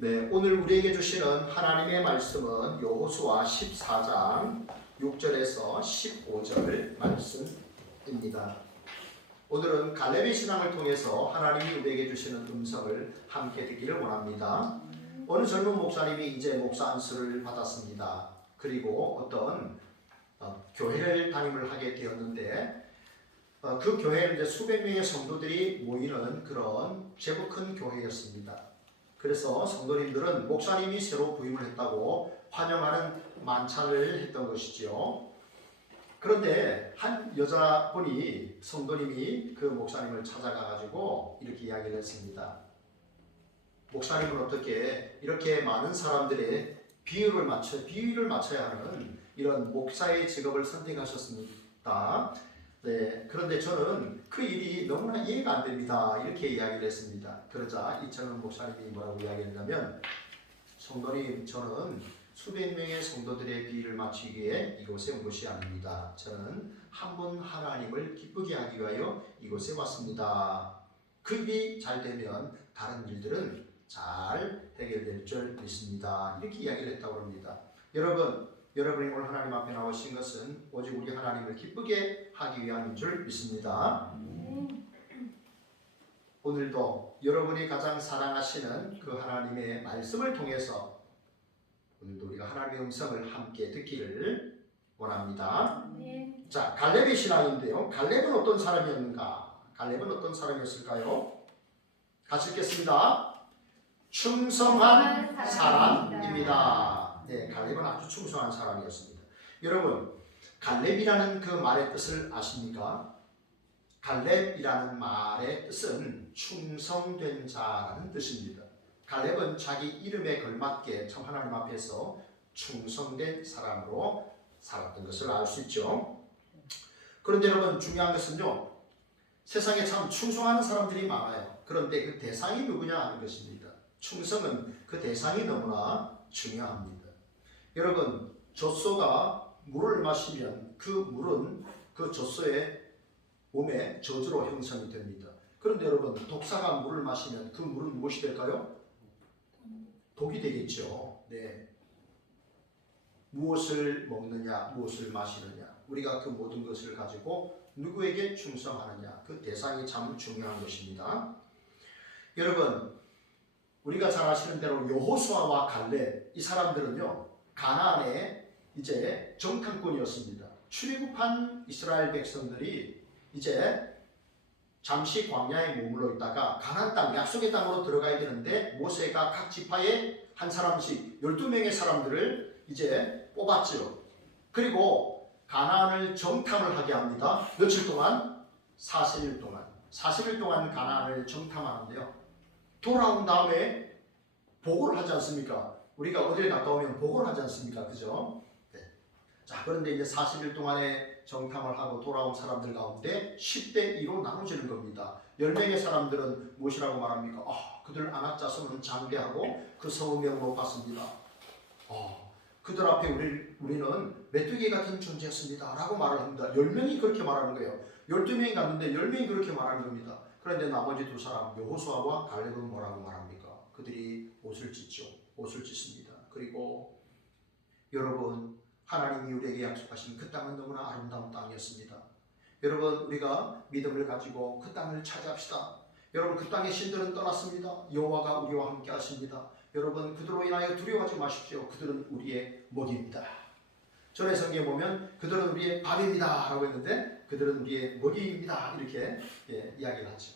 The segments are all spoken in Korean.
네, 오늘 우리에게 주시는 하나님의 말씀은 여호수아 14장 6절에서 15절 말씀입니다. 오늘은 갈렙의 신앙을 통해서 하나님이 우리에게 주시는 음성을 함께 듣기를 원합니다. 어느 젊은 목사님이 이제 목사 안수를 받았습니다. 그리고 어떤 교회를 담임을 하게 되었는데 그 교회는 이제 수백 명의 성도들이 모이는 그런 제법 큰 교회였습니다. 그래서 성도님들은 목사님이 새로 부임을 했다고 환영하는 만찬을 했던 것이지요. 그런데 한 여자분이 성도님이 그 목사님을 찾아가가지고 이렇게 이야기를 했습니다. 목사님은 어떻게 이렇게 많은 사람들의 비위를 맞춰야 하는 이런 목사의 직업을 선택하셨습니까? 네, 그런데 저는 그 일이 너무나 이해가 안 됩니다. 이렇게 이야기를 했습니다. 그러자 이철원 목사님이 뭐라고 이야기했냐면, 성도님, 저는 수백 명의 성도들의 비위를 맞추기 위해 이곳에 온 것이 아닙니다. 저는 한 분 하나님을 기쁘게 하기 위하여 이곳에 왔습니다. 그 일이 잘 되면 다른 일들은 잘 해결될 줄 믿습니다. 이렇게 이야기를 했다고 합니다. 여러분이 오늘 하나님 앞에 나오신 것은 오직 우리 하나님을 기쁘게 하기 위함인 줄 믿습니다. 오늘도 여러분이 가장 사랑하시는 그 하나님의 말씀을 통해서 오늘도 우리가 하나님의 음성을 함께 듣기를 원합니다. 자, 갈렙의 신앙인데요. 갈렙은 어떤 사람이었는가? 갈렙은 어떤 사람이었을까요? 같이 읽겠습니다. 충성한 사람입니다. 네, 갈렙은 아주 충성한 사람이었습니다. 여러분, 갈렙이라는 그 말의 뜻을 아십니까? 갈렙이라는 말의 뜻은 충성된 자라는 뜻입니다. 갈렙은 자기 이름에 걸맞게 참 하나님 앞에서 충성된 사람으로 살았던 것을 알 수 있죠. 그런데 여러분, 중요한 것은요, 세상에 참 충성하는 사람들이 많아요. 그런데 그 대상이 누구냐 하는 것입니다. 충성은 그 대상이 너무나 중요합니다. 여러분, 젖소가 물을 마시면 그 물은 그 젖소의 몸에 저주로 형성이 됩니다. 그런데 여러분, 독사가 물을 마시면 그 물은 무엇이 될까요? 독이 되겠죠. 네. 무엇을 먹느냐, 무엇을 마시느냐, 우리가 그 모든 것을 가지고 누구에게 충성하느냐, 그 대상이 참 중요한 것입니다. 여러분, 우리가 잘 아시는 대로 여호수아와 갈렙, 이 사람들은요, 가나안의 이제 정탐꾼이었습니다. 출애굽한 이스라엘 백성들이 이제 잠시 광야에 머물러 있다가 가나안 땅, 약속의 땅으로 들어가야 되는데 모세가 각 지파에 한 사람씩 12명의 사람들을 이제 뽑았죠. 그리고 가나안을 정탐을 하게 합니다. 며칠 동안? 40일 동안. 40일 동안 가나안을 정탐하는데요. 돌아온 다음에 보고를 하지 않습니까? 우리가 어딜 갔다 오면 보고를 하지 않습니까? 그죠? 네. 자, 그런데 이제 40일 동안에 정탐을 하고 돌아온 사람들 가운데 10대 2로 나눠지는 겁니다. 10명의 사람들은 무엇이라고 말합니까? 그들 안악자손은 장대하고 그 성읍명을 높았습니다. 그들 앞에 우리는 메뚜기 같은 존재였습니다. 라고 말을 합니다. 10명이 그렇게 말하는 거예요. 12명이 갔는데 10명이 그렇게 말하는 겁니다. 그런데 나머지 두 사람, 여호수아와 갈렙은 뭐라고 말합니까? 그들이 옷을 찢습니다. 그리고 여러분, 하나님이 우리에게 약속하신 그 땅은 너무나 아름다운 땅이었습니다. 여러분, 우리가 믿음을 가지고 그 땅을 차지합시다. 여러분, 그 땅의 신들은 떠났습니다. 여호와가 우리와 함께 하십니다. 여러분, 그들로 인하여 두려워하지 마십시오. 그들은 우리의 먹이입니다. 전에 성경에 보면 그들은 우리의 밥입니다 라고 했는데 그들은 우리의 먹이입니다 이렇게 이야기를 하죠.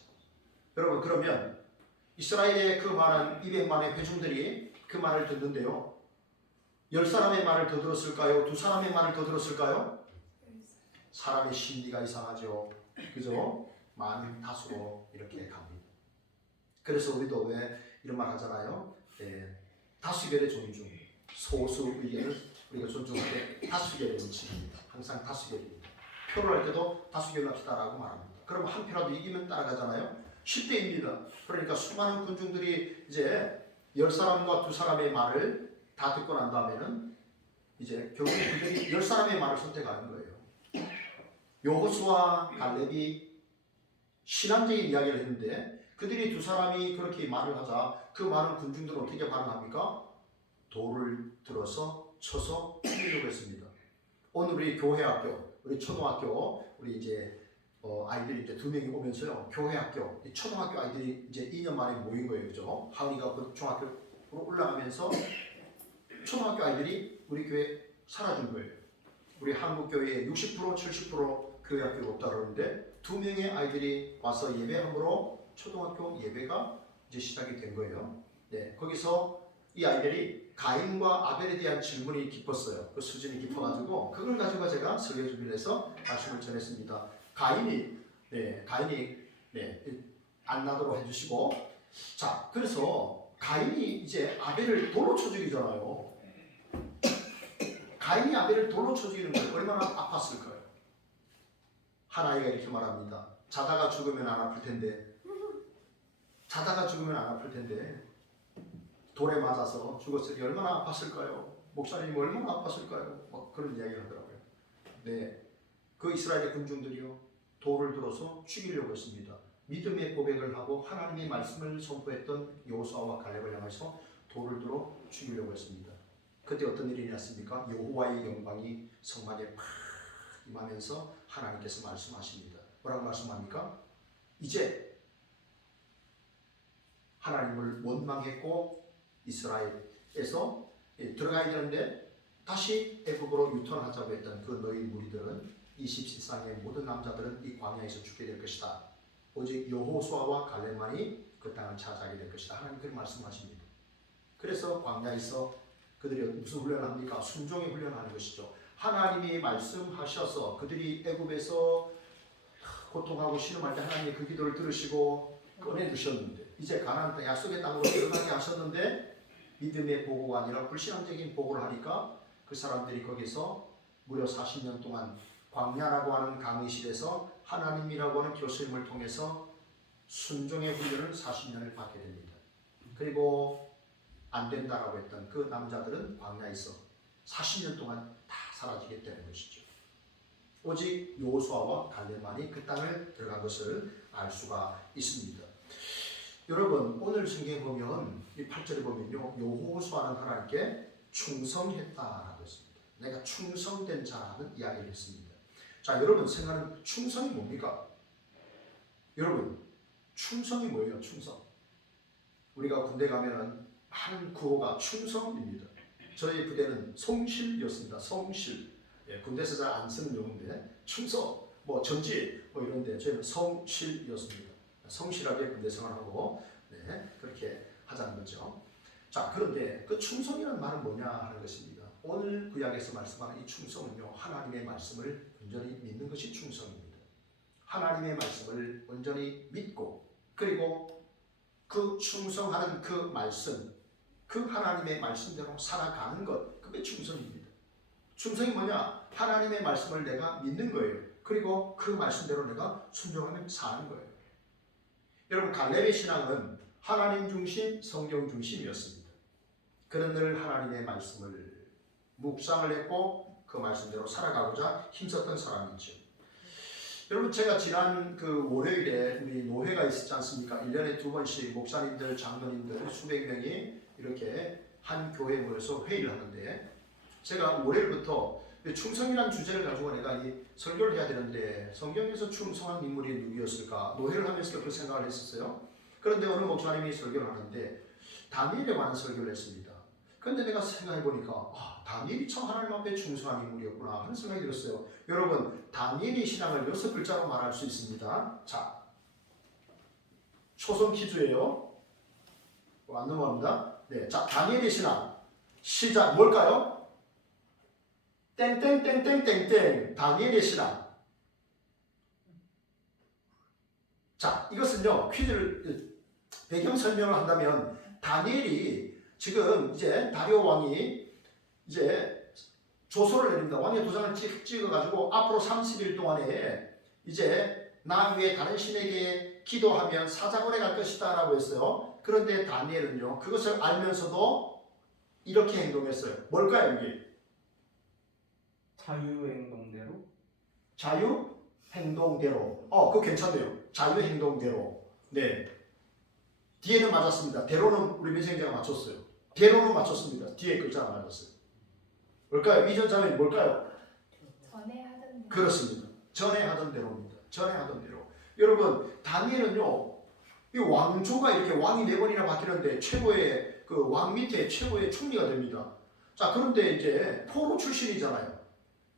여러분, 그러면 이스라엘의 그 많은 200만의 회중들이 그 말을 듣는데요, 10사람의 말을 더 들었을까요? 2사람의 말을 더 들었을까요? 사람의 심리가 이상하죠. 그죠? 많은 다수로 이렇게 갑니다. 그래서 우리도 왜 이런 말 하잖아요. 다수결의 존중, 소수 의견을 우리가 존중할 때 다수결의 원칙입니다. 항상 다수결입니다. 표를 할 때도 다수결로 합시다라고 말합니다. 그럼 한 표라도 이기면 따라가잖아요. 10대입니다. 그러니까 수많은 군중들이 이제 10사람과 2사람의 말을 다 듣고 난 다음에는 이제 결국 그들이 10사람의 말을 선택하는 거예요. 여호수아 갈렙이 신앙적인 이야기를 했는데 그들이 2사람이 그렇게 말을 하자 그 많은 군중들은 어떻게 반응합니까? 돌을 들어서 쳐서 죽이려고 했습니다. 오늘 우리 교회 학교, 우리 초등학교, 우리 이제 아이들이 이제 2명이 오면서요. 교회 학교, 초등학교 아이들이 이제 2년 만에 모인 거예요. 그죠? 하은이가 그 중학교로 올라가면서 초등학교 아이들이 우리 교회에 사라진 거예요. 우리 한국 교회의 60%, 70% 교회 학교가 없다 그러는데 2명의 아이들이 와서 예배함으로 초등학교 예배가 이제 시작이 된 거예요. 네, 거기서 이 아이들이 가인과 아벨에 대한 질문이 깊었어요. 그 수준이 깊어가지고 그걸 가지고 제가 설교 준비를 해서 말씀을 전했습니다. 가인이 안 나도록 해주시고, 자, 그래서 가인이 이제 아벨을 돌로 쳐 죽이잖아요. 가인이 아벨을 돌로 쳐 죽이는 걸 얼마나 아팠을까요? 한 아이가 이렇게 말합니다. 자다가 죽으면 안 아플 텐데, 돌에 맞아서 죽었을 때 얼마나 아팠을까요? 목사님이 얼마나 아팠을까요? 막 그런 이야기를 하더라고요. 네, 그 이스라엘의 군중들이요 돌을 들어서 죽이려고 했습니다. 믿음의 고백을 하고 하나님의 말씀을 선포했던 여호수아와 갈렙을 향해서 돌을 들어 죽이려고 했습니다. 그때 어떤 일이 일어났습니까? 여호와의 영광이 성막에 팍 임하면서 하나님께서 말씀하십니다. 뭐라고 말씀합니까? 이제 하나님을 원망했고 이스라엘에서 들어가야 되는데 다시 애굽으로 유턴하자고 했던 그 너희 무리들은 27상의 모든 남자들은 이 광야에서 죽게 될 것이다. 오직 여호수아와 갈렙만이 그 땅을 차지하게 될 것이다. 하나님께서 말씀하십니다. 그래서 광야에서 그들이 무슨 훈련을 합니까? 순종의 훈련을 하는 것이죠. 하나님이 말씀하셔서 그들이 애굽에서 고통하고 신음할 때 하나님이 그 기도를 들으시고 꺼내주셨는데 이제 가나안 땅 약속의 땅으로 들어가게 하셨는데 믿음의 보고가 아니라 불신앙적인 보고를 하니까 그 사람들이 거기서 무려 40년 동안 광야라고 하는 강의실에서 하나님이라고 하는 교수님을 통해서 순종의 훈련을 40년을 받게 됩니다. 그리고 안 된다라고 했던 그 남자들은 광야에서 40년 동안 다 사라지게 되는 것이죠. 오직 여호수아와 갈렙만이 그 땅을 들어간 것을 알 수가 있습니다. 여러분 오늘 성경에 보면 이 8절에 보면요 여호수아는 하나님께 충성했다라고 했습니다. 내가 충성된 자라는 이야기를 했습니다. 자 여러분 생각하는 충성이 뭡니까? 여러분 충성이 뭐예요? 충성. 우리가 군대 가면은 많은 구호가 충성입니다. 저희 부대는 성실이었습니다. 성실. 군대에서 잘 안 쓰는 용어인데 충성, 뭐 전지 뭐 이런데 저희는 성실이었습니다. 성실하게 군대 생활하고 그렇게 하자는 거죠. 자 그런데 그 충성이라는 말은 뭐냐 하는 것입니다. 오늘 구약에서 말씀하는 이 충성은요 하나님의 말씀을 온전히 믿는 것이 충성입니다. 하나님의 말씀을 온전히 믿고 그리고 그 충성하는 그 말씀, 그 하나님의 말씀대로 살아가는 것, 그게 충성입니다. 충성이 뭐냐? 하나님의 말씀을 내가 믿는 거예요. 그리고 그 말씀대로 내가 순종하며 사는 거예요. 여러분 갈렙의 신앙은 하나님 중심, 성경 중심이었습니다. 그는 늘 하나님의 말씀을 묵상을 했고 그 말씀대로 살아가고자 힘썼던 사람이죠. 여러분 제가 지난 그 월요일에 우리 노회가 있었지 않습니까? 1년에 2번씩 목사님들, 장로님들 수백 명이 이렇게 한 교회에 모여서 회의를 하는데 제가 월요일부터 충성이라는 주제를 가지고 내가 이 설교를 해야 되는데 성경에서 충성한 인물이 누구였을까? 노회를 하면서 그 생각을 했었어요. 그런데 어느 목사님이 설교를 하는데 다니엘에 관한 설교를 했습니다. 그런데 내가 생각해 보니까 다니엘이 참 하나님 앞에 충성한 인물이었구나 하는 생각이 들었어요. 여러분 다니엘의 신앙을 6글자로 말할 수 있습니다. 자, 초성 퀴즈예요. 안 넘어갑니다. 네, 자 다니엘의 신앙 시작 뭘까요? 땡땡땡땡땡땡 다니엘의 신앙. 자 이것은요 퀴즈를 배경 설명을 한다면 다니엘이 지금 이제 다리오 왕이 이제 조서를 내립니다. 왕의 도장을 찍어가지고 앞으로 30일 동안에 이제 나 위에 다른 신에게 기도하면 사자굴에 갈 것이다 라고 했어요. 그런데 다니엘은요 그것을 알면서도 이렇게 행동했어요. 뭘까요 이게? 자유행동대로? 자유행동대로. 그거 괜찮네요. 자유행동대로. 네. 뒤에는 맞았습니다. 대로는 우리 메시지가 맞췄어요. 대로는 맞췄습니다. 뒤에 글자가 맞았어요. 뭘까요? 이전자면 뭘까요? 전에 하던 대로. 그렇습니다. 전에 하던 대로입니다. 전에 하던 대로. 여러분, 다니엘은요, 이 왕조가 이렇게 왕이 4번이나 바뀌는데 최고의 그 왕 밑에 최고의 총리가 됩니다. 자, 그런데 이제 포로 출신이잖아요.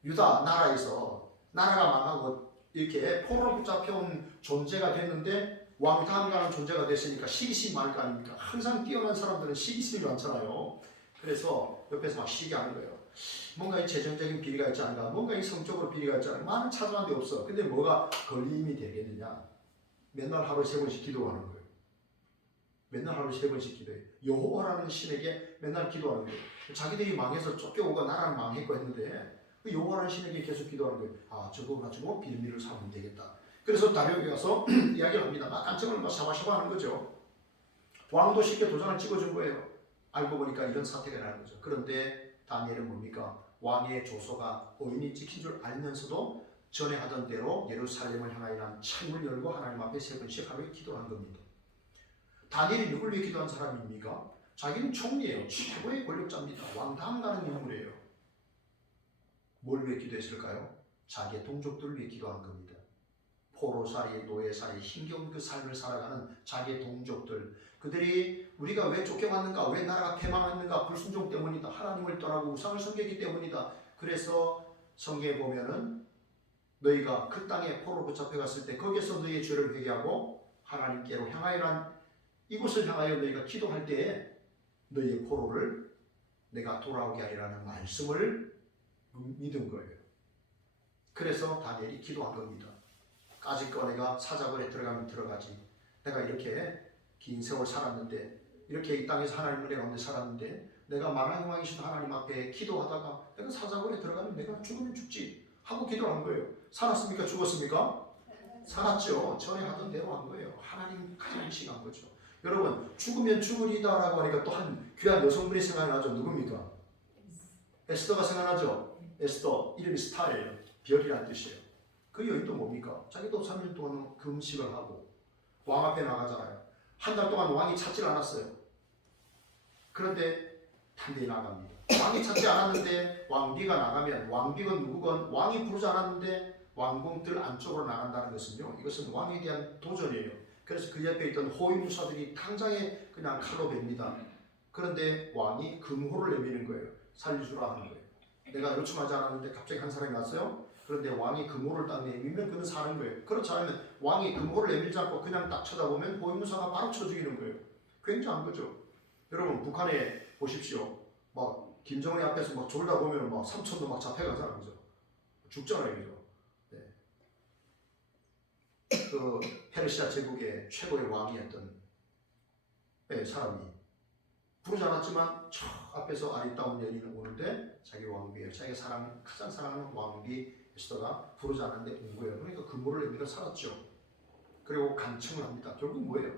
유다 나라에서 나라가 망하고 이렇게 포로로 붙잡혀온 존재가 됐는데 왕 다음 가는 존재가 됐으니까 시기심이 많을 거 아닙니까? 항상 뛰어난 사람들은 시기심이 많잖아요. 그래서 옆에서 막 시기하는 거예요. 뭔가 이 재정적인 비리가 있지 않은가? 뭔가 이 성적으로 비리가 있지 않은가? 많은 찾아봤는데 없어. 근데 뭐가 걸림이 되겠느냐? 맨날 하루에 3번씩 기도하는 거예요. 맨날 하루에 3번씩 기도해요. 여호와라는 신에게 맨날 기도하는 거예요. 자기들이 망해서 쫓겨오고 나라는 망했고 했는데 그 여호와라는 신에게 계속 기도하는 거예요. 아, 저거 가지고 빌미를 삼으면 되겠다. 그래서 다리오에 가서 이야기를 합니다. 막 간청을 막 샤바샤바 하는 거죠. 왕도 쉽게 도장을 찍어준 거예요. 알고 보니까 이런 사태가 나는 거죠. 그런데 다니엘은 뭡니까? 왕의 조서가 오인이 찍힌 줄 알면서도 전에 하던 대로 예루살렘을 향하여 난 창을 열고 하나님 앞에 3번씩 하루에 기도한 겁니다. 다니엘이 누굴 위해 기도한 사람입니까? 자기는 총리예요. 최고의 권력자입니다. 왕당 가는 인물이에요. 뭘 위해 기도했을까요? 자기의 동족들을 위해 기도한 겁니다. 포로살이, 노예살이, 힘겨운 그 삶을 살아가는 자기의 동족들, 그들이 우리가 왜 쫓겨갔는가, 왜 나라가 패망했는가, 불순종 때문이다. 하나님을 떠나고 우상을 섬기기 때문이다. 그래서 성경에 보면은 너희가 그 땅에 포로 붙잡혀 갔을 때 거기서 너희의 죄를 회개하고 하나님께로 향하여란 이곳을 향하여 너희가 기도할 때에 너희의 포로를 내가 돌아오게 하리라는 말씀을 믿은 거예요. 그래서 다니엘이 기도한 겁니다. 까짓거 내가 사자굴에 들어가면 들어가지. 내가 이렇게 긴 세월 살았는데, 이렇게 이 땅에서 하나님 은혜 가운데 살았는데, 내가 만왕의 왕이신 하나님 앞에 기도하다가 내가 사자굴에 들어가면 내가 죽으면 죽지 하고 기도한 거예요. 살았습니까? 죽었습니까? 살았죠. 전에 하던 대로 한 거예요. 하나님 가장 시간 거죠. 여러분, 죽으면 죽으리다라고 하니까 또 한 귀한 여성분이 생각나죠. 누굽니까? 에스더가 생각나죠. 에스더, 이름이 스타예요. 별이라는 뜻이에요. 그 여인도 뭡니까? 자기도 3년 동안 금식을 하고 왕 앞에 나가잖아요. 한 달 동안 왕이 찾질 않았어요. 그런데 단대히 나갑니다. 왕이 찾지 않았는데 왕비가 나가면, 왕비건 누구건 왕이 부르지 않았는데 왕궁들 안쪽으로 나간다는 것은요, 이것은 왕에 대한 도전이에요. 그래서 그 옆에 있던 호위무사들이 당장에 그냥 칼로 뵙니다. 그런데 왕이 금호를 내미는 거예요. 살려주라 하는 거예요. 내가 요청하지 않았는데 갑자기 한 사람이 왔어요. 그런데 왕이 금호를 딱 내밀면 그는 사는 거예요. 그렇지 않으면 왕이 금호를 내밀지 않고 그냥 딱 쳐다보면 호위무사가 바로 쳐 죽이는 거예요. 굉장한 거죠. 여러분, 북한에 보십시오. 막 김정은이 앞에서 막 졸다 보면 막 삼천도 막 잡혀가잖아요. 그죠? 죽잖아요. 그죠? 네. 그 페르시아 제국의 최고의 왕이었던 사람이 부르지 않았지만 저 앞에서 아리따운 여인이 오는데 자기 왕비예요. 자기가 가장 사랑하는 왕비 에스더가 부르지 않았는데 온 거예요. 그러니까 금호를 내밀어 살았죠. 그리고 간청을 합니다. 결국 뭐예요?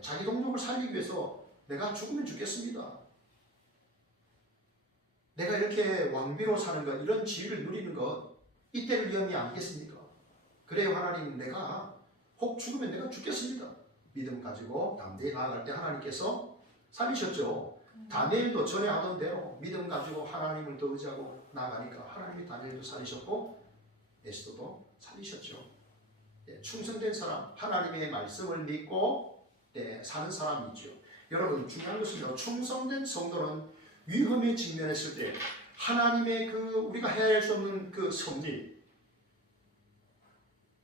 자기 동족을 살리기 위해서 내가 죽으면 죽겠습니다. 내가 이렇게 왕비로 사는 것, 이런 지위를 누리는 것, 이때를 위함이 아니겠습니까? 그래요, 하나님, 내가 혹 죽으면 내가 죽겠습니다. 믿음 가지고 담대히 나아갈 때 하나님께서 살리셨죠. 다니엘도 전에 하던 대로 믿음 가지고 하나님을 더 의지하고 나아가니까 하나님이 다니엘도 살리셨고 에스더도 살리셨죠. 충성된 사람, 하나님의 말씀을 믿고 사는 사람이죠. 여러분, 중요한 것은요, 충성된 성도는 위험에 직면했을 때 하나님의 그 우리가 헤아릴 수 없는 그 섭리,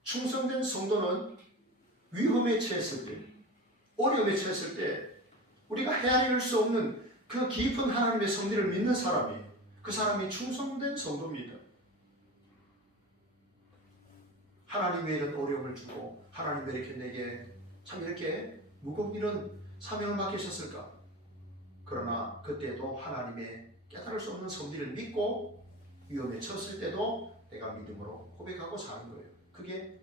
충성된 성도는 위험에 처했을 때, 어려움에 처했을 때 우리가 헤아릴 수 없는 그 깊은 하나님의 섭리를 믿는 사람이, 그 사람이 충성된 성도입니다. 하나님 왜 이런 어려움을 주고 하나님 왜 이렇게 내게 참 이렇게 무거운 이런 사명을 맡기셨을까? 그러나 그때도 하나님의 깨달을 수 없는 섭리를 믿고 위험에 처했을 때도 내가 믿음으로 고백하고 사는 거예요. 그게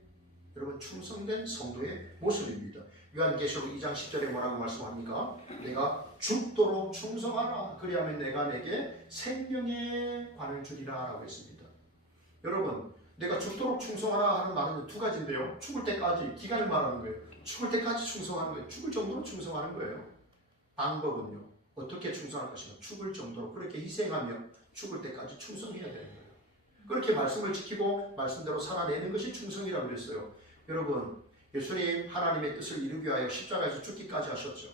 여러분 충성된 성도의 모습입니다. 요한계시록 2장 10절에 뭐라고 말씀합니까? 내가 죽도록 충성하라. 그리하면 내가 내게 생명의 관을 주리라 라고 했습니다. 여러분, 내가 죽도록 충성하라 하는 말은 두 가지인데요. 죽을 때까지 기간을 말하는 거예요. 죽을 때까지 충성하는 거예요. 죽을 정도로 충성하는 거예요. 방법은요. 어떻게 충성할 것인가? 죽을 정도로 그렇게 희생하며 죽을 때까지 충성해야 되는 거예요. 그렇게 말씀을 지키고 말씀대로 살아내는 것이 충성이라고 그랬어요. 여러분, 예수님 하나님의 뜻을 이루기 위하여 십자가에서 죽기까지 하셨죠.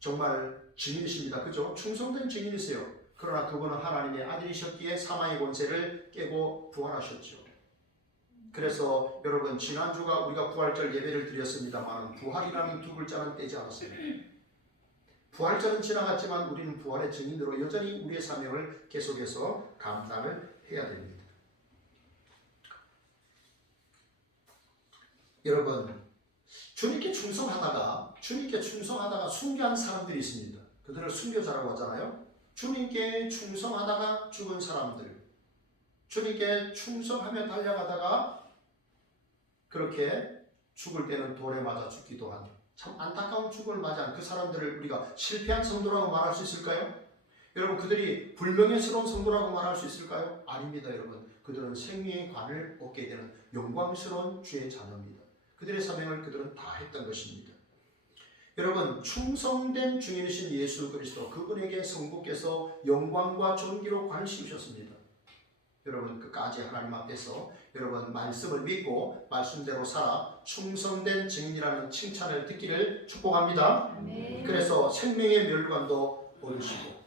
정말 증인이십니다. 그죠? 충성된 증인이세요. 그러나 그분은 하나님의 아들이셨기에 사망의 권세를 깨고 부활하셨죠. 그래서 여러분, 지난주가 우리가 부활절 예배를 드렸습니다만 부활이라는 두 글자는 떼지 않았습니다. 부활절은 지나갔지만 우리는 부활의 증인으로 여전히 우리의 사명을 계속해서 감당을 해야 됩니다. 여러분, 주님께 충성하다가 순교한 사람들이 있습니다. 그들을 순교자라고 하잖아요. 주님께 충성하다가 죽은 사람들, 주님께 충성하며 달려가다가 그렇게 죽을 때는 돌에 맞아 죽기도 하죠. 참 안타까운 죽음을 맞이한 그 사람들을 우리가 실패한 성도라고 말할 수 있을까요? 여러분, 그들이 불명예스러운 성도라고 말할 수 있을까요? 아닙니다. 여러분, 그들은 생명의 관을 얻게 되는 영광스러운 주의 자녀입니다. 그들의 사명을 그들은 다 했던 것입니다. 여러분, 충성된 주인이신 예수 그리스도, 그분에게 성부께서 영광과 존귀로 관을 씌우셨습니다. 여러분, 끝까지 하나님 앞에서 여러분 말씀을 믿고 말씀대로 살아 충성된 증인이라는 칭찬을 듣기를 축복합니다. 아멘. 그래서 생명의 멸관도 얻으시고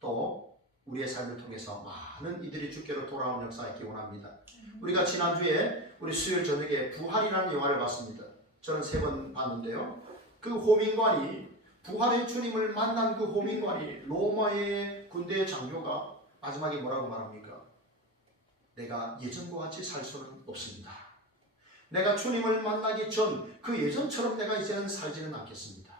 또 우리의 삶을 통해서 많은 이들이 주께로 돌아오는 역사 있기 원합니다. 우리가 지난주에 우리 수요일 저녁에 부활이라는 영화를 봤습니다. 저는 3번 봤는데요. 그 호민관이, 부활의 주님을 만난 그 호민관이 로마의 군대 장교가 마지막에 뭐라고 말합니까? 내가 예전과 같이 살 수는 없습니다. 내가 주님을 만나기 전 그 예전처럼 내가 이제는 살지는 않겠습니다.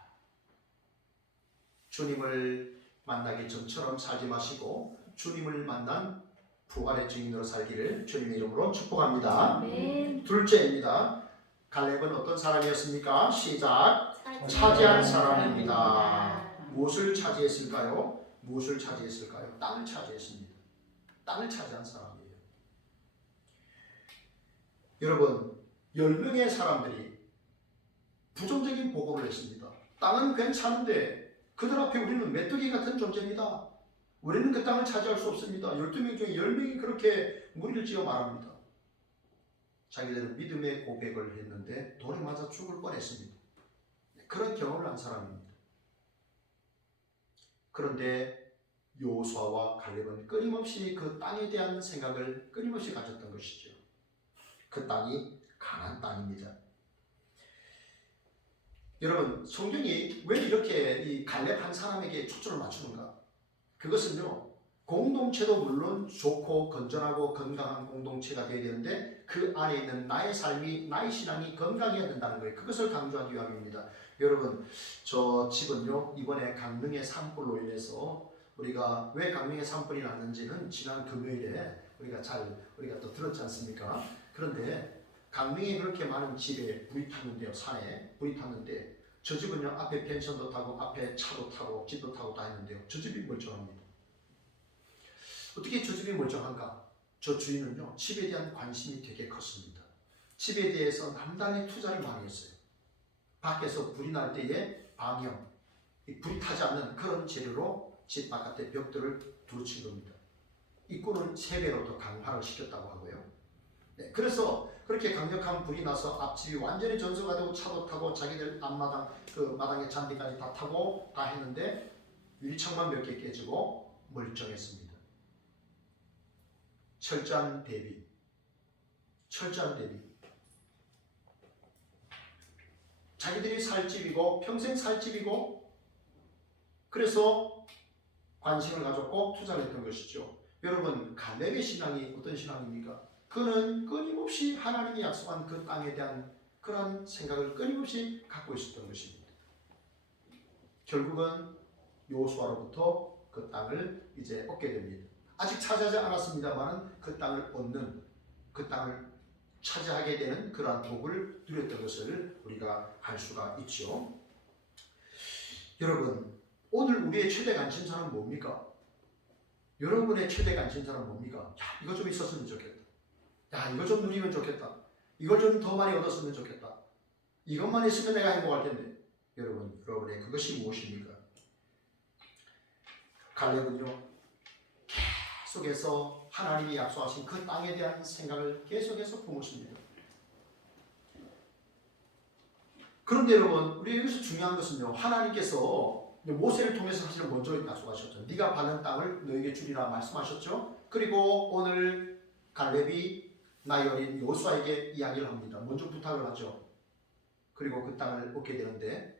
주님을 만나기 전처럼 살지 마시고 주님을 만난 부활의 증인으로 살기를 주님의 이름으로 축복합니다. 아멘. 둘째입니다. 갈렙은 어떤 사람이었습니까? 시작. 차지한 사람입니다. 무엇을 차지했을까요? 무엇을 차지했을까요? 땅을 차지했습니다. 땅을 차지한 사람이에요. 여러분, 10명의 사람들이 부정적인 보고를 했습니다. 땅은 괜찮은데 그들 앞에 우리는 메뚜기 같은 존재입니다. 우리는 그 땅을 차지할 수 없습니다. 12명 중에 10명이 그렇게 무리를 지어 말합니다. 자기들은 믿음의 고백을 했는데 돌에 맞아 죽을 뻔했습니다. 그런 경험을 한 사람입니다. 그런데 여호수아와 갈렙은 끊임없이 그 땅에 대한 생각을 끊임없이 가졌던 것이죠. 그 땅이 가나안 땅입니다. 여러분, 성경이 왜 이렇게 이 갈렙 한 사람에게 초점을 맞추는가? 그것은요, 공동체도 물론 좋고 건전하고 건강한 공동체가 되어야 되는데 그 안에 있는 나의 삶이, 나의 신앙이 건강해야 된다는 거예요. 그것을 강조하기 위함입니다. 여러분, 저 집은요, 이번에 강릉의 산불로 인해서 우리가 왜 강릉의 산불이 났는지는 지난 금요일에 우리가 또 들었지 않습니까? 그런데 강릉에 그렇게 많은 집에 불이 탔는데요, 산에 불이 탔는데 저 집은요, 앞에 펜션도 타고 앞에 차도 타고 집도 타고 다 했는데요, 저 집이 멀쩡합니다. 어떻게 저 집이 멀쩡한가? 저 주인은요, 집에 대한 관심이 되게 컸습니다. 집에 대해서 남달리 투자를 많이 했어요. 밖에서 불이 날 때에 방염, 불이 타지 않는 그런 재료로 집 바깥에 벽돌을 두르친 겁니다. 입구는 3배로 더 강화를 시켰다고 하고요. 네, 그래서 그렇게 강력한 불이 나서 앞집이 완전히 전소가 되고 차도 타고 자기들 앞마당, 그 마당의 잔디까지 다 타고 다 했는데 유리창만 몇 개 깨지고 멀쩡했습니다. 철저한 대비. 자기들이 살 집이고 평생 살 집이고 그래서 관심을 가졌고 투자를 했던 것이죠. 여러분, 갈렙의 신앙이 어떤 신앙입니까? 그는 끊임없이 하나님이 약속한 그 땅에 대한 그런 생각을 끊임없이 갖고 있었던 것입니다. 결국은 여호수아로부터 그 땅을 이제 얻게 됩니다. 아직 차지하지 않았습니다만 그 땅을 얻는, 그 땅을 차지하게 되는 그러한 복을 누렸던 것을 우리가 알 수가 있죠. 여러분, 오늘 우리의 최대 관심사는 뭡니까? 여러분의 최대 관심사는 뭡니까? 야, 이거 좀 있었으면 좋겠다. 야, 이거 좀 누리면 좋겠다. 이걸 좀 더 많이 얻었으면 좋겠다. 이것만 있으면 내가 행복할 텐데. 여러분의 그것이 무엇입니까? 갈렙은요, 계속해서 하나님이 약속하신 그 땅에 대한 생각을 계속해서 품으십니다. 그런데 여러분, 우리 여기서 중요한 것은요, 하나님께서 모세를 통해서 사실은 먼저 약속하셨죠. 네가 받는 땅을 너에게 주리라 말씀하셨죠. 그리고 오늘 갈렙이 나이 어린 여호수아에게 이야기를 합니다. 먼저 부탁을 하죠. 그리고 그 땅을 얻게 되는데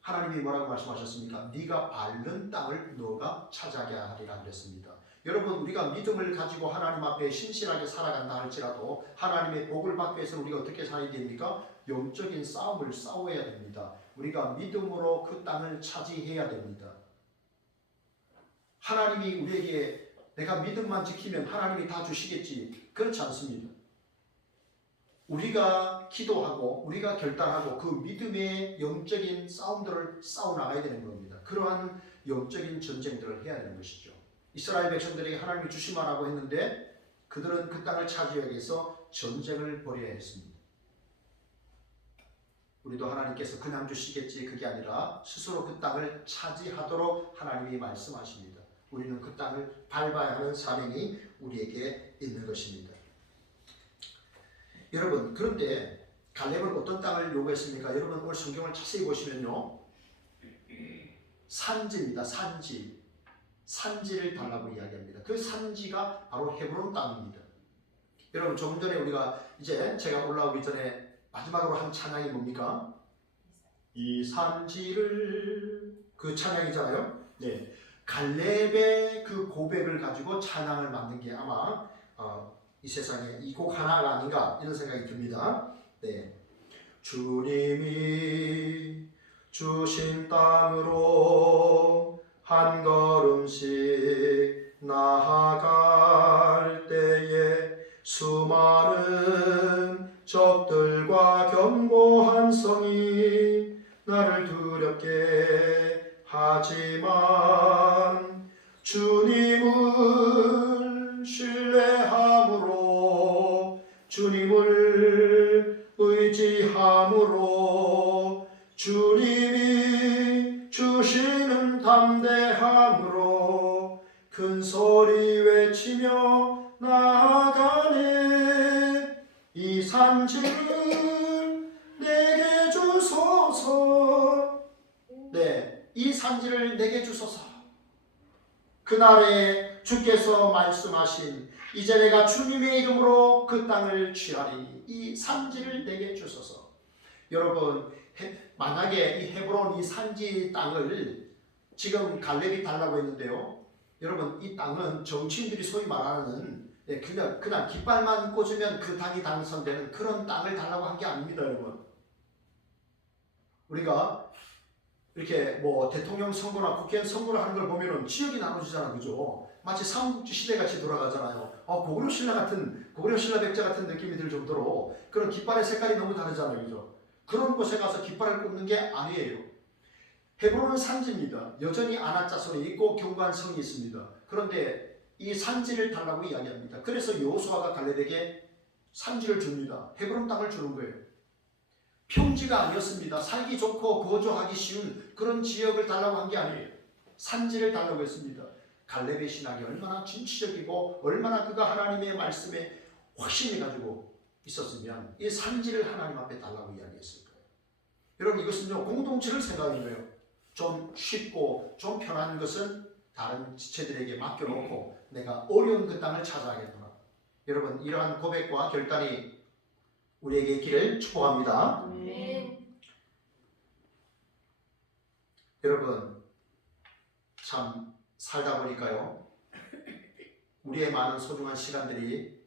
하나님이 뭐라고 말씀하셨습니까? 네가 밟는 땅을 너가 차지하게 하리라 그랬습니다. 여러분, 우리가 믿음을 가지고 하나님 앞에 신실하게 살아간다 할지라도 하나님의 복을 받기 위해서는 우리가 어떻게 살아야 됩니까? 영적인 싸움을 싸워야 됩니다. 우리가 믿음으로 그 땅을 차지해야 됩니다. 하나님이 우리에게 내가 믿음만 지키면 하나님이 다 주시겠지, 그렇지 않습니다. 우리가 기도하고 우리가 결단하고 그 믿음의 영적인 싸움들을 싸워나가야 되는 겁니다. 그러한 영적인 전쟁들을 해야 되는 것이죠. 이스라엘 백성들에게 하나님이 주시마라고 했는데 그들은 그 땅을 차지하기 위해서 전쟁을 벌여야 했습니다. 우리도 하나님께서 그냥 주시겠지 그게 아니라 스스로 그 땅을 차지하도록 하나님이 말씀하십니다. 우리는 그 땅을 밟아야 하는 사명이 우리에게 있는 것입니다. 여러분, 그런데 갈렙은 어떤 땅을 요구했습니까? 여러분, 오늘 성경을 자세히 보시면요, 산지입니다. 산지를 달라고 이야기합니다. 그 산지가 바로 헤브론 땅입니다. 여러분, 조금 전에 우리가 이제 제가 올라오기 전에 마지막으로 한 찬양이 뭡니까? 이 산지를, 그 찬양이잖아요. 네, 갈렙의 그 고백을 가지고 찬양을 만든 게 아마 이 세상에 이 곡 하나가 아닌가 이런 생각이 듭니다. 네, 주님이 주신 땅으로 한 걸음씩 나아갈 때에 수많은 적들과 견고한 성이 나를 두렵게 하지만 주님을 신뢰함으로 주님을 의지함으로 주님이 주시는 담대함으로 큰 소리 외치며 나아가네. 이 산지를 내게 주소서. 네, 이 산지를 내게 주소서. 그날에 주께서 말씀하신 이제 내가 주님의 이름으로 그 땅을 취하리니 이 산지를 내게 주소서. 여러분, 만약에 이 헤브론 이 산지 땅을 지금 갈렙이 달라고 했는데요, 여러분, 이 땅은 정치인들이 소위 말하는 그냥 깃발만 꽂으면 그 땅이 당선되는 그런 땅을 달라고 한 게 아닙니다. 여러분, 우리가 이렇게 뭐 대통령 선거나 국회의원 선거를 하는 걸 보면은 지역이 나눠지잖아, 그죠? 마치 삼국지 시대 같이 돌아가잖아요. 고구려 신라 백자 같은 느낌이 들 정도로 그런 깃발의 색깔이 너무 다르잖아요, 그죠? 그런 곳에 가서 깃발을 꽂는 게 아니에요. 헤브론은 산지입니다. 여전히 아낙자손이 있고 견고한 성이 있습니다. 그런데 이 산지를 달라고 이야기합니다. 그래서 여호수아가 갈렙에게 산지를 줍니다. 헤브론 땅을 주는 거예요. 평지가 아니었습니다. 살기 좋고 거주하기 쉬운 그런 지역을 달라고 한 게 아니에요. 산지를 달라고 했습니다. 갈렙의 신앙이 얼마나 진취적이고 얼마나 그가 하나님의 말씀에 확신이 가지고 있었으면 이 산지를 하나님 앞에 달라고 이야기했을 거예요. 여러분, 이것은요, 공동체를 생각하는 거예요. 좀 쉽고 좀 편한 것은 다른 지체들에게 맡겨놓고 내가 어려운 그 땅을 찾아가겠구나. 여러분, 이러한 고백과 결단이 우리에게 있기를 축복합니다. 여러분, 참 살다 보니까요, 우리의 많은 소중한 시간들이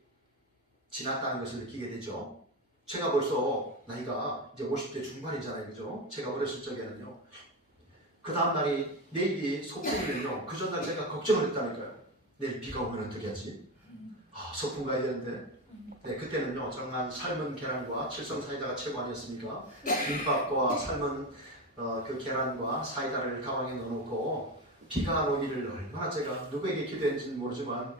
지났다는 것을 느끼게 되죠. 제가 벌써 나이가 이제 50대 중반이잖아요, 그죠? 제가 어렸을 적에는요, 그 다음날이 내일이 소풍이면요, 그 전날 제가 걱정을 했다니까요. 내일 비가 오면 어떻게 하지? 소풍 가야 되는데. 네, 그때는요, 정말 삶은 계란과 칠성사이다가 최고 아니었습니까? 김밥과 삶은 그 계란과 사이다를 가방에 넣어놓고 비가 오기를 얼마나 제가 누구에게 기도했는지는 모르지만,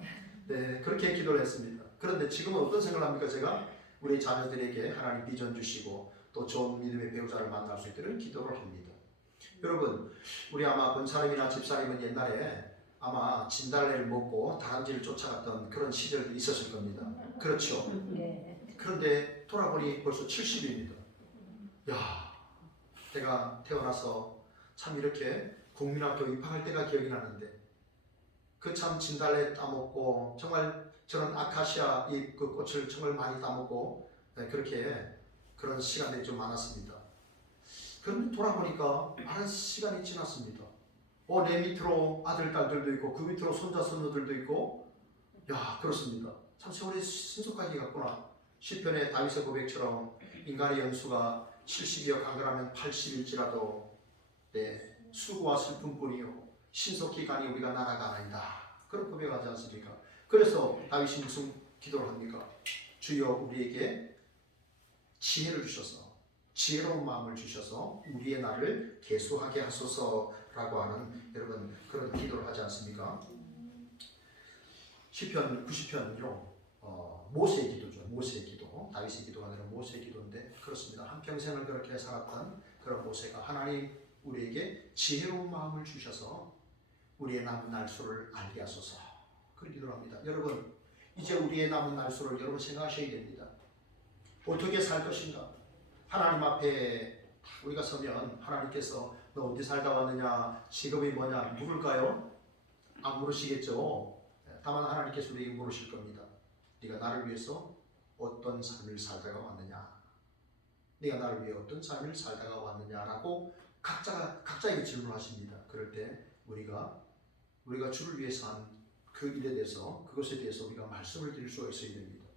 네, 그렇게 기도를 했습니다. 그런데 지금은 어떤 생각을 합니까? 제가 우리 자녀들에게 하나님 비전 주시고 또 좋은 믿음의 배우자를 만날 수 있도록 기도를 합니다. 여러분, 우리 아마 권사님이나 집사님은 옛날에 아마 진달래를 먹고 다람쥐를 쫓아갔던 그런 시절도 있었을 겁니다. 그렇죠? 그런데 돌아보니 벌써 70입니다. 야, 내가 태어나서 참 이렇게 국민학교 입학할 때가 기억이 나는데 그 참 진달래 따먹고 정말 저는 아카시아 잎 그 꽃을 정말 많이 따먹고 그렇게 그런 시간들이 좀 많았습니다. 그런데 돌아보니까 많은 시간이 지났습니다. 내 밑으로 아들, 딸들도 있고 그 밑으로 손자, 손녀들도 있고 야, 그렇습니다. 참 세월이 신속하게 갔구나. 시편의 다윗의 고백처럼 인간의 연수가 70이여 강건하면 80일지라도 수고와 슬픔뿐이요 신속히 가니 우리가 날아가나이다. 그런 고백하지 않습니까? 그래서 다윗이 무슨 기도를 합니까? 주여 우리에게 지혜를 주셔서 지혜로운 마음을 주셔서 우리의 날을 계수하게 하소서라고 하는 여러분 그런 기도를 하지 않습니까? 시편 90편으로 모세의 기도죠. 모세의 기도. 다윗의 기도가 아니라 모세의 기도인데 그렇습니다. 한평생을 그렇게 살았던 그런 모세가 하나님 우리에게 지혜로운 마음을 주셔서 우리의 남은 날수를 알게 하소서. 그런 기도를 합니다. 여러분 이제 우리의 남은 날수를 여러분 생각하셔야 됩니다. 어떻게 살 것인가? 하나님 앞에 우리가 서면 하나님께서 너 어디 살다 왔느냐? 직업이 뭐냐? 물을까요? 안 물으시겠죠. 다만 하나님께서 우리에게 물으실 겁니다. 네가 나를 위해서 어떤 삶을 살다가 왔느냐? 네가 나를 위해 어떤 삶을 살다가 왔느냐라고 각자에게 질문하십니다. 그럴 때 우리가 주를 위해서 한 그 일에 대해서 그것에 대해서 우리가 말씀을 드릴 수가 있어야 됩니다.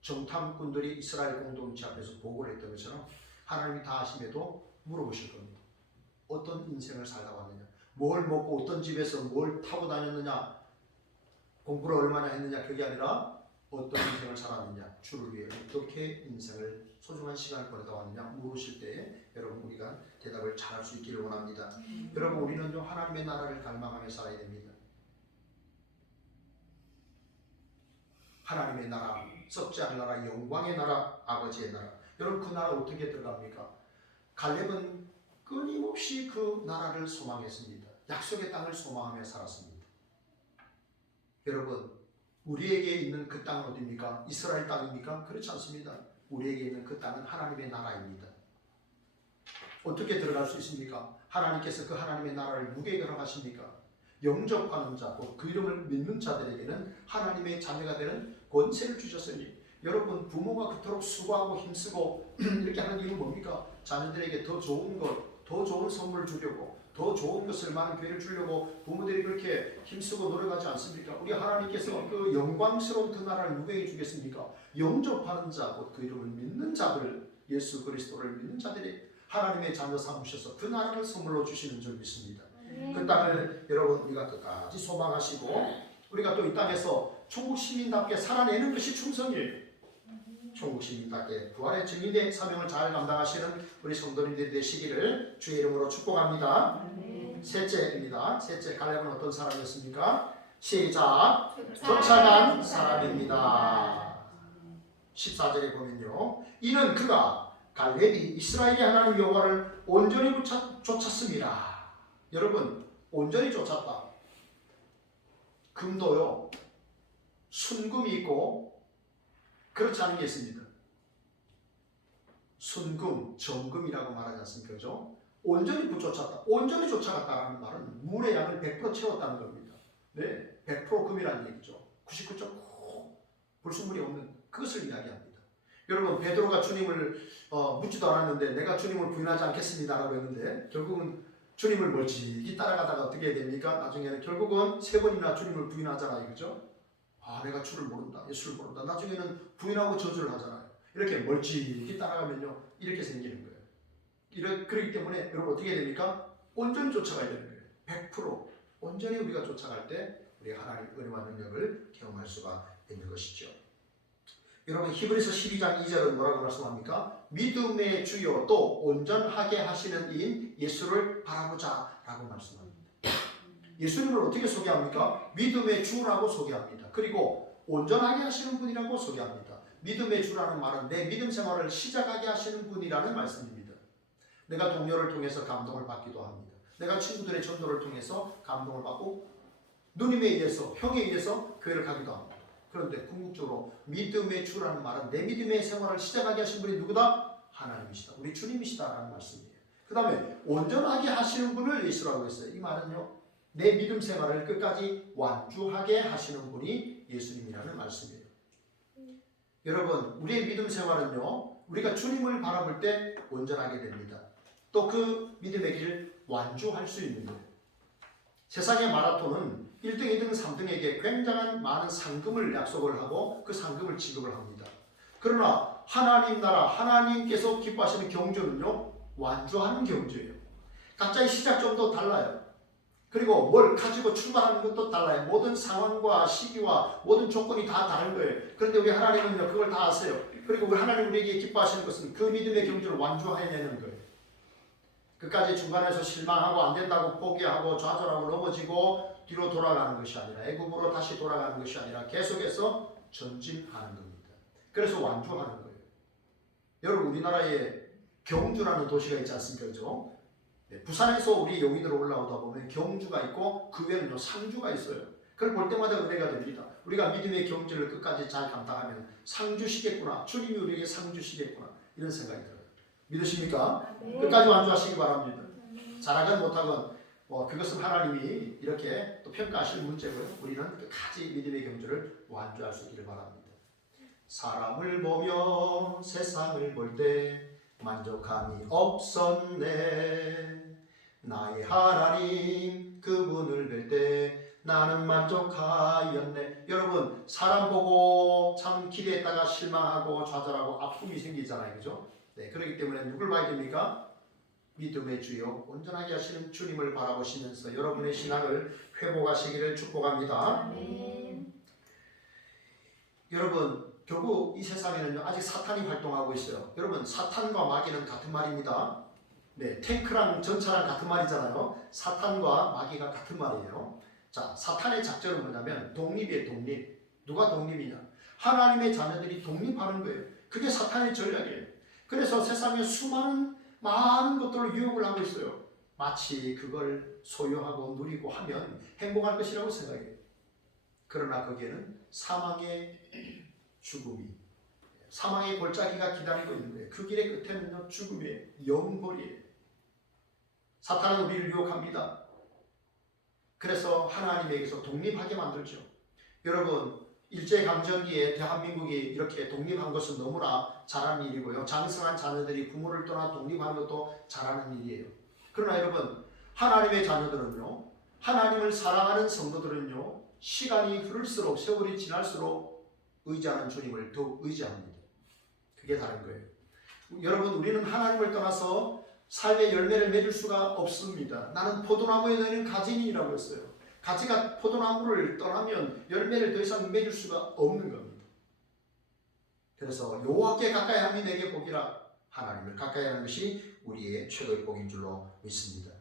정탐꾼들이 이스라엘 공동체 앞에서 보고를 했던 것처럼 하나님이 다 아심에도 물어보실 겁니다. 어떤 인생을 살다 왔느냐? 뭘 먹고 어떤 집에서 뭘 타고 다녔느냐? 공부를 얼마나 했느냐? 그게 아니라 어떤 인생을 살았느냐? 주를 위해 어떻게 인생을 소중한 시간을 보내다 왔느냐? 물으실 때 여러분 우리가 대답을 잘할 수 있기를 원합니다. 여러분 우리는요 하나님의 나라를 갈망하며 살아야 됩니다. 하나님의 나라, 썩지 않을 나라, 영광의 나라, 아버지의 나라. 여러분 그 나라 어떻게 들어갑니까? 갈렙은 끊임없이 그 나라를 소망했습니다. 약속의 땅을 소망하며 살았습니다. 여러분 우리에게 있는 그 땅은 어디입니까? 이스라엘 땅입니까? 그렇지 않습니다. 우리에게 있는 그 땅은 하나님의 나라입니다. 어떻게 들어갈 수 있습니까? 하나님께서 그 하나님의 나라를 누구에게 허락하십니까? 영접하는 자, 그 이름을 믿는 자들에게는 하나님의 자녀가 되는 권세를 주셨으니 여러분 부모가 그토록 수고하고 힘쓰고 이렇게 하는 이유는 뭡니까? 자녀들에게 더 좋은 것, 더 좋은 선물을 주려고 더 좋은 것을 많은 기회를 주려고 부모들이 그렇게 힘쓰고 노력하지 않습니까? 우리 하나님께서 그 영광스러운 그 나라를 누구에게 주겠습니까? 영접하는 자, 곧 그 이름을 믿는 자들, 예수 그리스도를 믿는 자들이 하나님의 자녀 삼으셔서 그 나라를 선물로 주시는 줄 믿습니다. 그 땅을 여러분 우리가 끝까지 소망하시고 우리가 또 이 땅에서 천국 시민답게 살아내는 것이 충성이에요. 천국 시민답게 부활의 증인의 사명을 잘 감당하시는 우리 성도님들이 되시기를 주의 이름으로 축복합니다. 셋째입니다. 셋째, 갈렙은 어떤 사람이었습니까? 시작! 쫓아간 사람입니다. 14절에 보면요, 이는 그가 갈렙이 이스라엘의 하나님 여호와를 온전히 쫓았습니다. 여러분 온전히 쫓았다. 금도요 순금이 있고 그렇지 않은 게 있습니다. 순금, 정금이라고 말하지 않습니까? 그죠? 온전히 붙쫓았다. 온전히 쫓아갔다는 말은 물의 양을 100% 채웠다는 겁니다. 네, 100% 금이라는 얘기죠. 99.9 불순물이 없는 그것을 이야기합니다. 여러분 베드로가 주님을 묻지도 않았는데 내가 주님을 부인하지 않겠습니다라고 했는데 결국은 주님을 멀찍이 따라가다가 어떻게 됩니까? 나중에는 결국은 3번이나 주님을 부인하잖아요. 그죠? 내가 주를 모른다. 예수를 모른다. 나중에는 부인하고 저주를 하잖아요. 이렇게 멀찍이 따라가면요. 이렇게 생기는 거예요. 그렇기 때문에 여러분 어떻게 됩니까? 온전히 쫓아가야 되는 거예요. 100% 온전히 우리가 쫓아갈 때 우리가 하나님의 은혜와 능력을 경험할 수가 있는 것이죠. 여러분 히브리서 12장 2절은 뭐라고 말씀합니까? 믿음의 주요 또 온전하게 하시는 이인 예수를 바라보자 라고 말씀합니다. 예수님을 어떻게 소개합니까? 믿음의 주라고 소개합니다. 그리고 온전하게 하시는 분이라고 소개합니다. 믿음의 주라는 말은 내 믿음 생활을 시작하게 하시는 분이라는 말씀입니다. 내가 동료를 통해서 감동을 받기도 합니다. 내가 친구들의 전도를 통해서 감동을 받고 누님에 의해서, 형에 의해서 교회를 가기도 합니다. 그런데 궁극적으로 믿음의 주라는 말은 내 믿음의 생활을 시작하게 하신 분이 누구다? 하나님이시다. 우리 주님이시다라는 말씀이에요. 그 다음에 온전하게 하시는 분을 예수라고 했어요. 이 말은요, 내 믿음 생활을 끝까지 완주하게 하시는 분이 예수님이라는 말씀이에요. 여러분, 우리의 믿음 생활은요, 우리가 주님을 바라볼 때 온전하게 됩니다. 또 그 믿음의 길을 완주할 수 있는 거예요. 세상의 마라톤은 1등, 2등, 3등에게 굉장한 많은 상금을 약속을 하고 그 상금을 지급을 합니다. 그러나 하나님 나라, 하나님께서 기뻐하시는 경주는요, 완주하는 경주예요. 각자의 시작점도 달라요. 그리고 뭘 가지고 출발하는 것도 달라요. 모든 상황과 시기와 모든 조건이 다 다른 거예요. 그런데 우리 하나님은요, 그걸 다 아세요. 그리고 우리 하나님 우리에게 기뻐하시는 것은 그 믿음의 경주를 완주해내는 거예요. 끝까지 중간에서 실망하고 안 된다고 포기하고 좌절하고 넘어지고 뒤로 돌아가는 것이 아니라, 애굽으로 다시 돌아가는 것이 아니라 계속해서 전진하는 겁니다. 그래서 완주하는 거예요. 여러분, 우리나라에 경주라는 도시가 있지 않습니까? 그죠? 부산에서 우리 용인으로 올라오다 보면 경주가 있고 그 외에는 상주가 있어요. 그걸 볼 때마다 은혜가 됩니다. 우리가 믿음의 경주를 끝까지 잘 감당하면 상주시겠구나, 주님이 우리에게 상주시겠구나, 이런 생각이 들어요. 믿으십니까? 네. 끝까지 완주하시기 바랍니다. 잘하건 못하건 그것은 하나님이 이렇게 또 평가하실 문제고요. 우리는 끝까지 믿음의 경주를 완주할 수 있기를 바랍니다. 사람을 보며 세상을 볼 때 만족함이 없었네. 나의 하나님 그분을 뵐 때 나는 만족하였네. 여러분, 사람 보고 참 기대했다가 실망하고 좌절하고 아픔이 생기잖아요. 그죠? 네, 그렇기 때문에 누굴 봐야 됩니까? 믿음의 주요 온전하게 하시는 주님을 바라보시면서 여러분의 신앙을 회복하시기를 축복합니다. 아멘. 여러분, 결국 이 세상에는 아직 사탄이 활동하고 있어요. 여러분, 사탄과 마귀는 같은 말입니다. 네, 탱크랑 전차랑 같은 말이잖아요. 사탄과 마귀가 같은 말이에요. 자, 사탄의 작전은 뭐냐면 독립이에요. 독립. 누가 독립이냐? 하나님의 자녀들이 독립하는 거예요. 그게 사탄의 전략이에요. 그래서 세상에 많은 것들로 유혹을 하고 있어요. 마치 그걸 소유하고 누리고 하면 행복할 것이라고 생각해요. 그러나 거기에는 사망의 죽음이, 사망의 골짜기가 기다리고 있는 거예요. 그 길의 끝에는요, 죽음의 영벌이에요. 사탄은 우리를 유혹합니다. 그래서 하나님에게서 독립하게 만들죠. 여러분, 일제강점기에 대한민국이 이렇게 독립한 것은 너무나 잘하는 일이고요. 장성한 자녀들이 부모를 떠나 독립하는 것도 잘하는 일이에요. 그러나 여러분, 하나님의 자녀들은요, 하나님을 사랑하는 성도들은요, 시간이 흐를수록, 세월이 지날수록 의지하는 주님을 더욱 의지합니다. 그게 다른 거예요. 여러분, 우리는 하나님을 떠나서 삶의 열매를 맺을 수가 없습니다. 나는 포도나무에 놓이는 가지니라고 했어요. 가지가 포도나무를 떠나면 열매를 더 이상 맺을 수가 없는 겁니다. 그래서 여호와께 가까이 함이 내게 복이라, 하나님을 가까이 하는 것이 우리의 최고의 복인 줄로 믿습니다.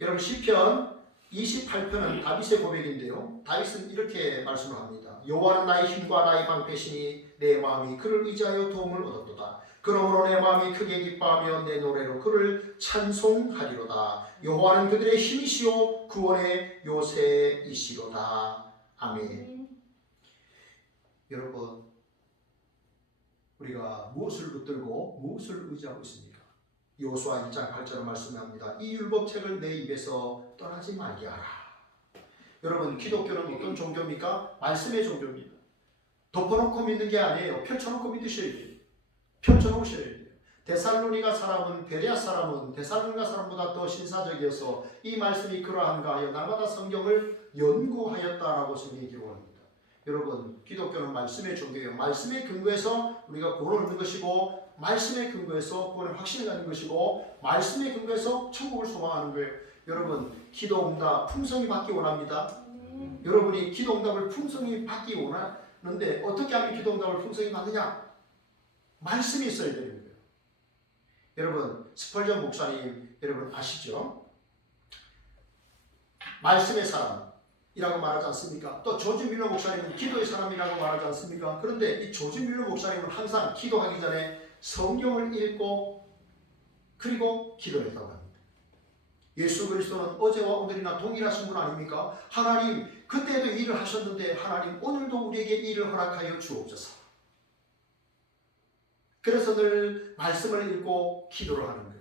여러분, 시편 28편은 다윗의 고백인데요. 다윗은 이렇게 말씀을 합니다. 여호와는 나의 힘과 나의 방패시니 내 마음이 그를 의지하여 도움을 얻었도다. 그러므로 내 마음이 크게 기뻐하며 내 노래로 그를 찬송하리로다. 여호와는 그들의 힘이시요 구원의 요새이시로다. 아멘. 여러분, 우리가 무엇을 붙들고 무엇을 의지하고 있습니까? 여호수아 1장 8절을 말씀합니다. 이 율법책을 내 입에서 떠나지 말게 하라. 여러분, 기독교는 어떤 종교입니까? 말씀의 종교입니다. 덮어놓고 믿는 게 아니에요. 펼쳐놓고 믿으셔야 돼요. 펼쳐놓으셔야 돼요. 데살로니가 사람은, 베레아 사람은 데살로니가 사람보다 더 신사적이어서 이 말씀이 그러한가 하여 날마다 성경을 연구하였다라고 성경이 기록합니다. 여러분, 기독교는 말씀의 종교예요. 말씀의 근거에서 우리가 구원을 얻는 것이고, 말씀의 근거에서 구원의 확신을 갖는 것이고, 말씀의 근거에서 천국을 소망하는 거예요. 여러분, 기도 응답 풍성히 받기 원합니다. 여러분이 기도 응답을 풍성히 받기 원하는데 어떻게 하면 기도 응답을 풍성히 받느냐? 말씀이 있어야 되는 거예요. 여러분, 스펄전 목사님 여러분 아시죠? 말씀의 사람. 이라고 말하지 않습니까? 또 조지 밀러 목사님은 기도의 사람이라고 말하지 않습니까? 그런데 이 조지 밀러 목사님은 항상 기도하기 전에 성경을 읽고 그리고 기도했다고 합니다. 예수 그리스도는 어제와 오늘이나 동일하신 분 아닙니까? 하나님 그때도 일을 하셨는데 하나님 오늘도 우리에게 일을 허락하여 주옵소서. 그래서 늘 말씀을 읽고 기도를 하는 거예요.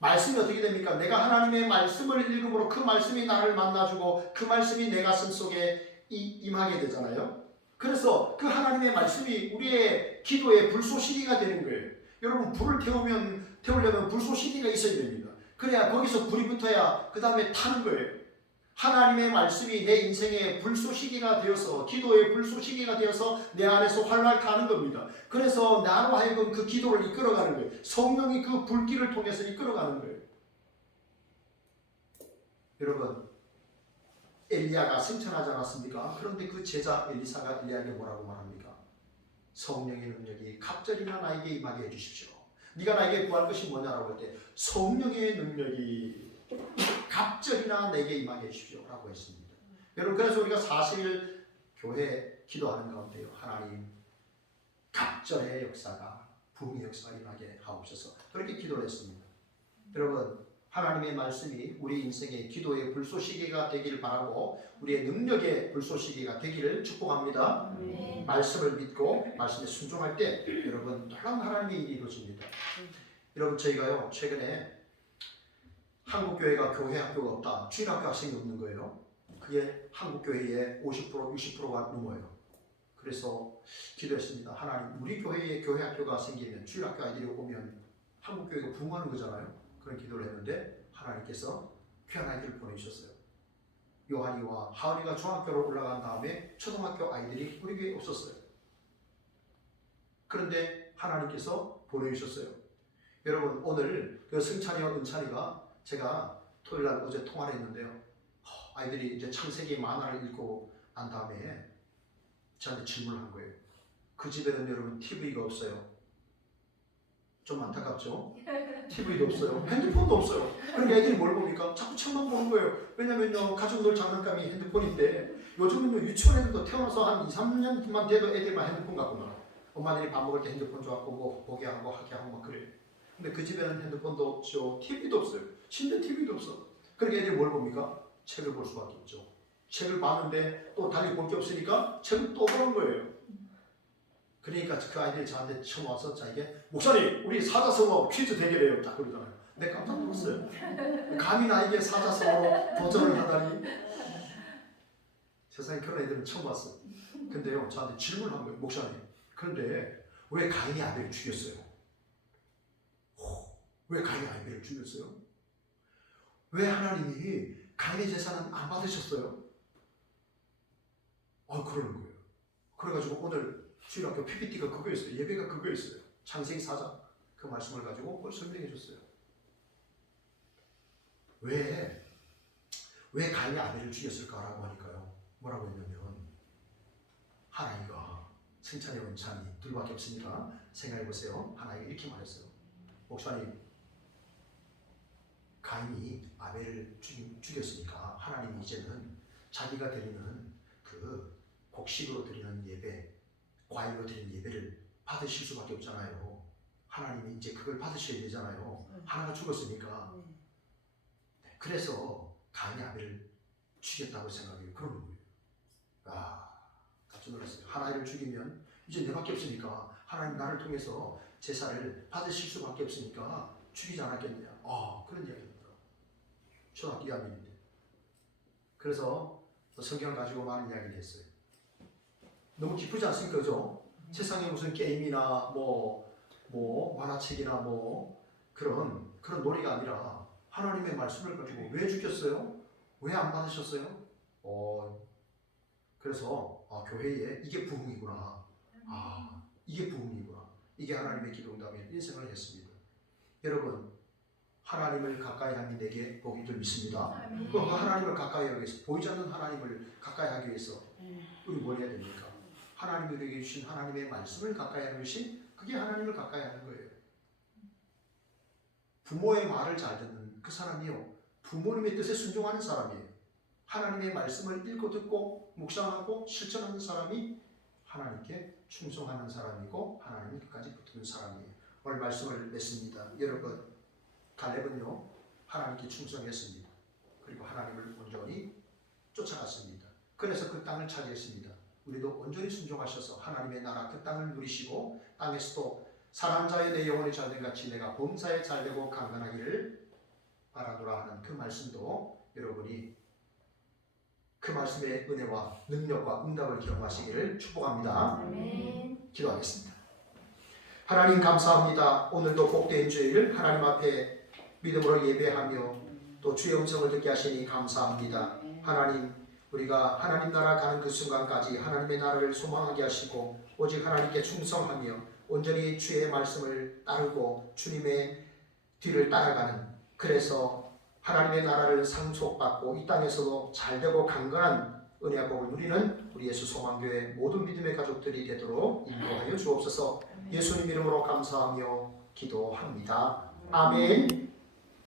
말씀이 어떻게 됩니까? 내가 하나님의 말씀을 읽음으로 그 말씀이 나를 만나주고 그 말씀이 내 가슴 속에 임하게 되잖아요. 그래서 그 하나님의 말씀이 우리의 기도의 불쏘시개가 되는 거예요. 여러분 불을 태우려면 불쏘시개가 있어야 됩니다. 그래야 거기서 불이 붙어야 그 다음에 타는 거예요. 하나님의 말씀이 내 인생의 불쏘시개가 되어서 기도의 불쏘시개가 되어서 내 안에서 활활 타는 겁니다. 그래서 나로 하여금 그 기도를 이끌어가는 거예요. 성령이 그 불길을 통해서 이끌어가는 거예요. 여러분 엘리야가 승천하지 않았습니까? 그런데 그 제자 엘리사가 엘리야에게 뭐라고 말합니까? 성령의 능력이 갑절이나 나에게 임하게 해주십시오. 네가 나에게 구할 것이 뭐냐라고 할 때 성령의 능력이 갑절이나 내게 임하게 해주십시오 라고 했습니다. 여러분 그래서 우리가 40일 교회 기도하는 가운데요. 하나님 갑절의 역사가 부흥의 역사가 임하게 하옵소서 그렇게 기도를 했습니다. 여러분 하나님의 말씀이 우리 인생의 기도의 불쏘시개가 되기를 바라고 우리의 능력의 불쏘시개가 되기를 축복합니다. 말씀을 믿고 말씀에 순종할 때 여러분 놀라운 하나님의 일이 이루어집니다. 여러분 저희가요 최근에 한국교회가 교회 학교가 없다. 주일학교 학생이 없는 거예요. 그게 한국교회의 50% 60%가 넘어요. 그래서 기도했습니다. 하나님 우리 교회에 교회 학교가 생기면 주일학교 아이들이 오면 한국교회가 부흥하는 거잖아요. 그런 기도를 했는데 하나님께서 귀한 아이들을 보내주셨어요. 요한이와 하은이가 중학교로 올라간 다음에 초등학교 아이들이 우리 교회에 없었어요. 그런데 하나님께서 보내주셨어요. 여러분 오늘 그 승찬이와 은찬이가 제가 토요일날 어제 통화를 했는데요. 아이들이 이제 창세기 만화를 읽고 난 다음에 저한테 질문을 한 거예요. 그 집에는 여러분 TV가 없어요. 좀 안타깝죠? TV도 없어요. 핸드폰도 없어요. 그럼 애들이 뭘 봅니까? 자꾸 책만 보는 거예요. 왜냐면요 가족 놀 장난감이 핸드폰인데 요즘은요 유치원 애들도 태어나서 한 2, 3년만 돼도 애들만 핸드폰 갖고 놀아요. 엄마들이 밥 먹을 때 핸드폰 줘갖고 뭐 보게 하고 하게 하고 막 그래요. 근데 그 집에는 핸드폰도 없죠. TV도 없어요. 심지어 TV도 없어. 그러니까 애들이 뭘 봅니까? 책을 볼 수밖에 없죠. 책을 봤는데 또 달리 볼 게 없으니까 책을 또 보는 거예요. 그러니까 그 아이들이 저한테 처음 와서 자기게 목사님 우리 사자성어 퀴즈 대결해요 딱 그러잖아요. 내가 깜짝 놀랐어요. 감히 나에게 사자성어로 도전을 하다니. 세상에 그런 애들은 처음 봤어요. 근데요 저한테 질문을 한 거예요. 목사님 그런데 왜 가인이 아벨을 죽였어요? 왜 가인이 아벨을 죽였어요? 왜 하나님이 가인의 제사는 안 받으셨어요? 그러는 거예요. 그래가지고 오늘 주일학교 PPT가 그거였어요. 예배가 그거였어요. 창세기 4장 그 말씀을 가지고 그걸 설명해 줬어요. 왜 가인이 아벨을 죽였을까라고 하니까요. 뭐라고 했냐면 하나이가 승찬이 원찬이 둘밖에 없으니까 생각해 보세요. 하나이가 이렇게 말했어요. 목사님 가인이 아벨을 죽였으니까 하나님이 이제는 자기가 드리는 그 곡식으로 드리는 예배 과일로 드리는 예배를 받으실 수밖에 없잖아요. 하나님이 이제 그걸 받으셔야 되잖아요. 하나가 죽었으니까. 그래서 가인이 아벨을 죽였다고 생각해요. 그러는 거예요. 깜짝 놀랐어요. 하나를 죽이면 이제 내밖에 없으니까 하나님 나를 통해서 제사를 받으실 수밖에 없으니까 죽이지 않았겠냐. 그런 이야기입니다. 초등학교 2학년인데. 그래서 성경을 가지고 많은 이야기를 했어요. 너무 기쁘지 않습니까? 그죠? 세상에 무슨 게임이나 만화책이나 그런 놀이가 아니라 하나님의 말씀을 가지고 왜 죽였어요? 왜 안 받으셨어요? 그래서 교회에 이게 부흥이구나. 이게 부흥이구나. 이게 하나님의 기도응답의 인생을 했습니다. 여러분 하나님을 가까이 하니 내게 복인 줄 믿습니다. 그 하나님을 가까이 하기 위해서 보이지 않는 하나님을 가까이 하기 위해서 우리 뭘 해야 됩니까? 하나님이 우리에게 주신 하나님의 말씀을 가까이 하는 것이 그게 하나님을 가까이 하는 거예요. 부모의 말을 잘 듣는 그 사람이요 부모님의 뜻에 순종하는 사람이에요. 하나님의 말씀을 읽고 듣고 묵상하고 실천하는 사람이 하나님께 충성하는 사람이고 하나님 끝까지 붙는 사람이에요. 오늘 말씀을 맺습니다. 여러분, 갈렙은요 하나님께 충성했습니다. 그리고 하나님을 온전히 쫓아갔습니다. 그래서 그 땅을 차지했습니다. 우리도 온전히 순종하셔서 하나님의 나라 그 땅을 누리시고 땅에서도 사랑하는 자의 내 영혼이 잘된 같이 내가 범사에 잘되고 강건하기를 바라노라 하는 그 말씀도 여러분이 그 말씀의 은혜와 능력과 응답을 경험하시기를 축복합니다. 아멘. 기도하겠습니다. 하나님 감사합니다. 오늘도 복된 주일을 하나님 앞에 믿음으로 예배하며 또 주의 음성을 듣게 하시니 감사합니다. 하나님, 우리가 하나님 나라 가는 그 순간까지 하나님의 나라를 소망하게 하시고 오직 하나님께 충성하며 온전히 주의 말씀을 따르고 주님의 뒤를 따라가는, 그래서 하나님의 나라를 상속받고 이 땅에서도 잘되고 강건한 은혜와 복을 누리는 우리 예수 소망교회 모든 믿음의 가족들이 되도록 인도하여 주옵소서. 예수님 이름으로 감사하며 기도합니다. 아멘.